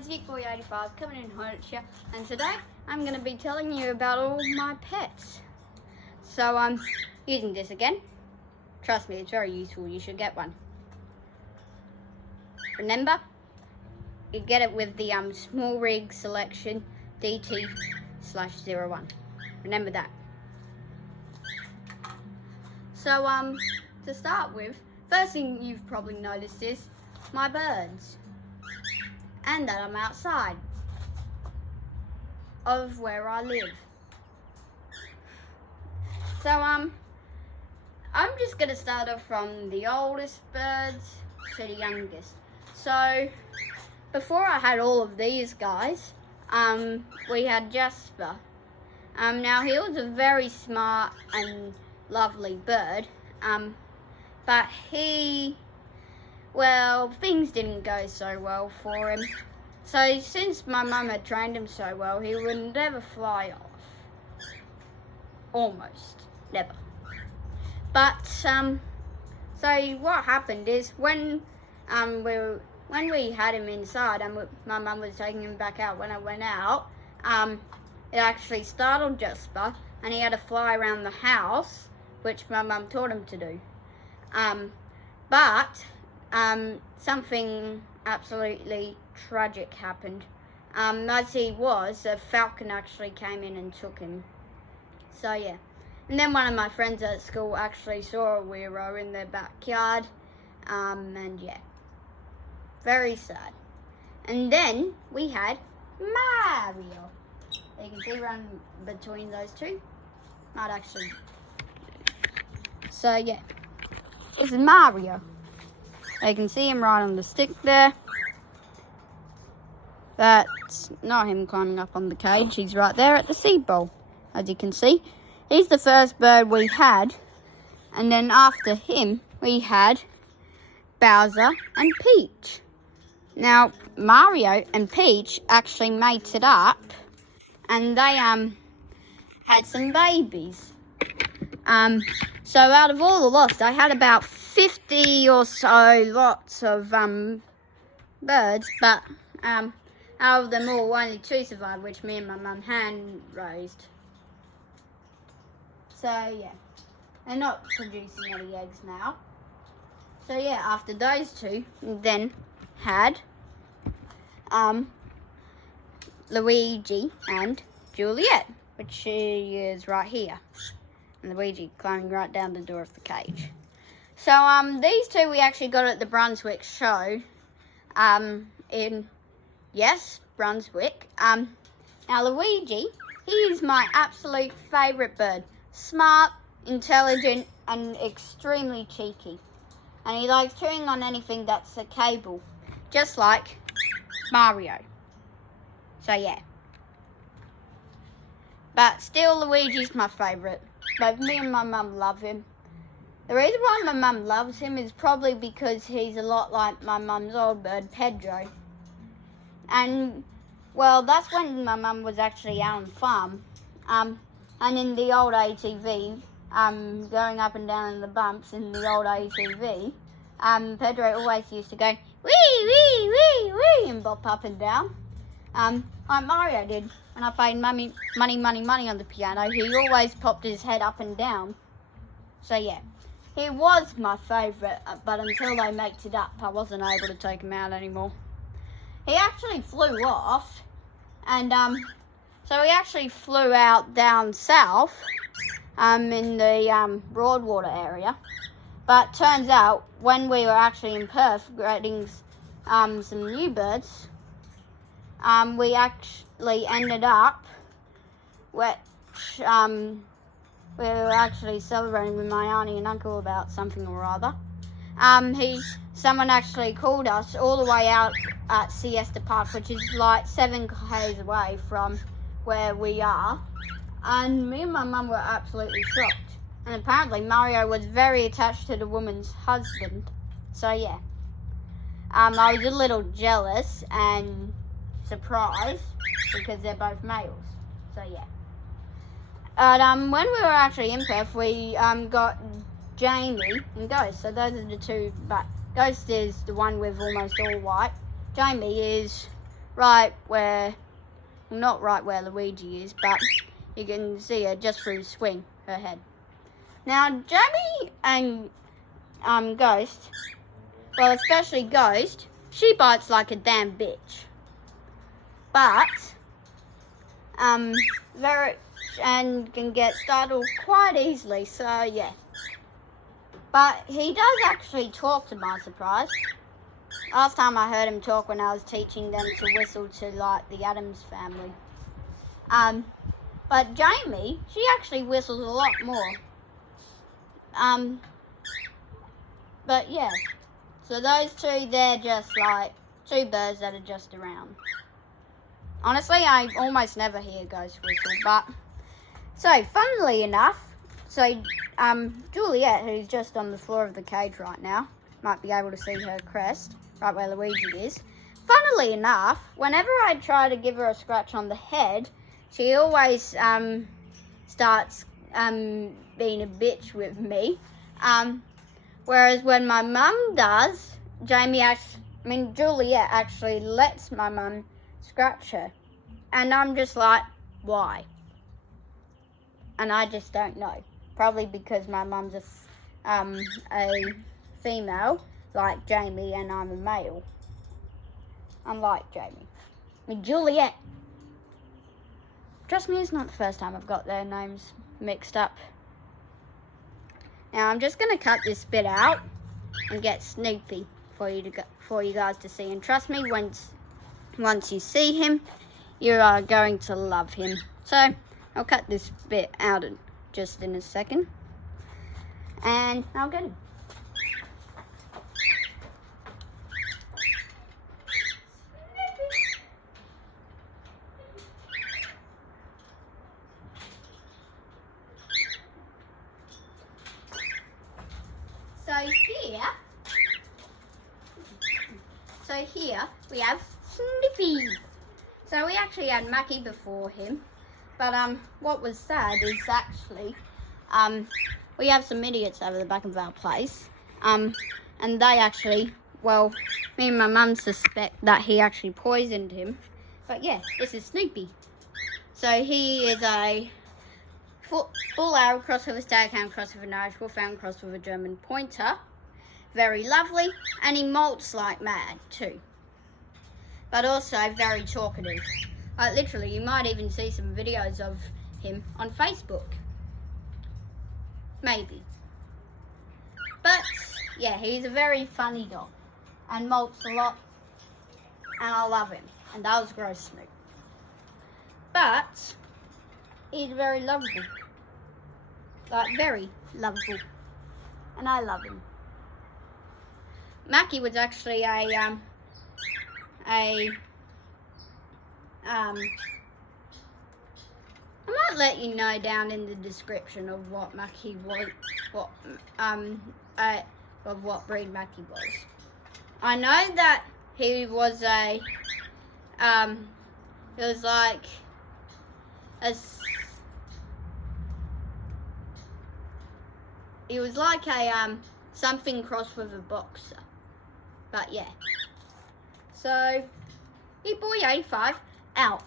guys, YoukBoy85 coming in hot here, and today I'm going to be telling you about all my pets. So I'm using this again. Trust me, it's very useful. You should get one. Remember, you get it with the small rig selection DT/01. Remember that. So to start with, first thing you've probably noticed is my birds, and that I'm outside of where I live. So I'm just gonna start off from the oldest birds to the youngest. So before I had all of these guys, we had Jasper. Now he was a very smart and lovely bird, but things didn't go so well for him. So since my mum had trained him so well, he would never fly off. Almost never. But so what happened is when we had him inside and my mum was taking him back out when I went out, it actually startled Jasper and he had to fly around the house, which my mum taught him to do. But something absolutely tragic happened. As he was, a falcon actually came in and took him. So yeah. And then one of my friends at school actually saw a weirdo in their backyard. And yeah. Very sad. And then we had Mario. You can see run between those two. Not actually. So yeah. This is Mario. You can see him right on the stick there. That's not him climbing up on the cage. He's right there at the seed bowl, as you can see. He's the first bird we had. And then after him, we had Bowser and Peach. Now, Mario and Peach actually mated up. And they had some babies. So out of all the lots, I had about 50 or so lots of birds, but out of them all, only 2 survived, which me and my mum hand raised. So yeah, they're not producing any eggs now. So yeah, after those 2, then had Luigi and Juliet, which she is right here. And Luigi climbing right down the door of the cage. So these 2 we actually got at the Brunswick show. Brunswick. Now Luigi, he is my absolute favourite bird. Smart, intelligent, and extremely cheeky. And he likes chewing on anything that's a cable, just like Mario. So yeah. But still, Luigi's my favourite. But me and my mum love him. The reason why my mum loves him is probably because he's a lot like my mum's old bird, Pedro. And, well, that's when my mum was actually out on the farm. And in the old ATV, going up and down in the bumps in the old ATV, Pedro always used to go, wee, wee, wee, wee, and bop up and down. Like Mario did. When I played money on the piano, he always popped his head up and down. So yeah, he was my favourite, but until they mated up, I wasn't able to take him out anymore. He actually flew off, and so he actually flew out down south, in the Broadwater area. But turns out, when we were actually in Perth getting some new birds, we actually ended up, which we were actually celebrating with my auntie and uncle about something or other. Someone actually called us all the way out at Siesta Park, which is like 7 k's away from where we are. And me and my mum were absolutely shocked. And apparently Mario was very attached to the woman's husband. So yeah. I was a little jealous and surprised because they're both males. So yeah. But when we were actually in Perth, we got Jamie and Ghost. So those are the 2, but Ghost is the one with almost all white. Jamie is right where, well, not right where Luigi is, but you can see her just through the swing, her head. Now, Jamie and Ghost, well, especially Ghost, she bites like a damn bitch. But, very, and can get startled quite easily, so yeah. But he does actually talk, to my surprise. Last time I heard him talk when I was teaching them to whistle to, like, the Addams Family. But Jamie, she actually whistles a lot more. But yeah. So those two, they're just like two birds that are just around. Honestly, I almost never hear Ghost whistle, but... So, funnily enough, Juliet, who's just on the floor of the cage right now, might be able to see her crest, right where Luigi is. Funnily enough, whenever I try to give her a scratch on the head, she always starts being a bitch with me. Whereas when my mum does, Juliet actually lets my mum scratch her. And I'm just like, why? And I just don't know. Probably because my mum's a female, like Jamie, and I'm a male. Unlike Jamie. Juliet. Trust me, it's not the first time I've got their names mixed up. Now I'm just going to cut this bit out and get Snoopy for you guys to see. And trust me, once you see him, you are going to love him. So I'll cut this bit out just in a second, and I'll get him. So here we have Snoopy. So we actually had Maccy before him, but what was sad is actually we have some idiots over the back of our place, and they actually, well, me and my mum suspect that he actually poisoned him. But yeah, this is Snoopy. So he is a bull arrow cross with a staghound cross with an Irish wolfhound cross with a German pointer. Very lovely, and he molts like mad too. But also very talkative. Like literally, you might even see some videos of him on Facebook. Maybe. But yeah, he's a very funny dog and molts a lot, and I love him. And that was gross Snoop. But he's very lovable. Like very lovable. And I love him. Maccy was actually I might let you know down in the description of what Maccy was, of what breed Maccy was. I know that he was it was like a something crossed with a boxer. But yeah. So, Big Boy 85 out.